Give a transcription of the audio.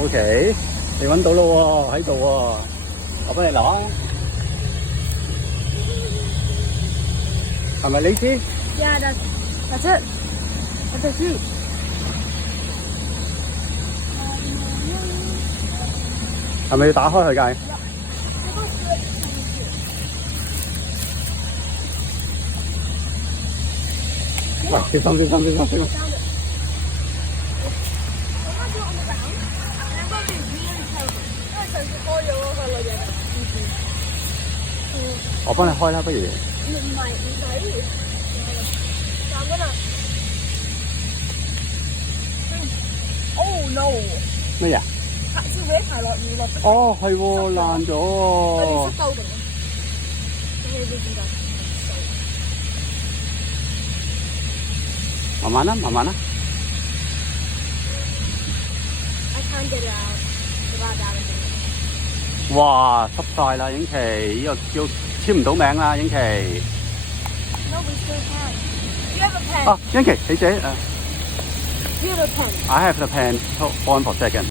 OK，你揾到咯喎，喺度喎，我幫你攞。係咪呢支？ Yeah, that's it. That's a shoe. 係咪要打開佢㗎？喂，小心小心小心小心！我幫你開啦，不如。唔使。Oh no！咩呀？拍照俾排落雨落。哦，係喎，爛咗喎。慢慢啦，慢慢啦。I can't get it out. 哇，濕晒啦，影琪，呢個叫簽唔到名啦，影琪。No, we still can. You have a pen. 啊，影琪，你自己 You have a pen. I have the pen. Hold on for a second.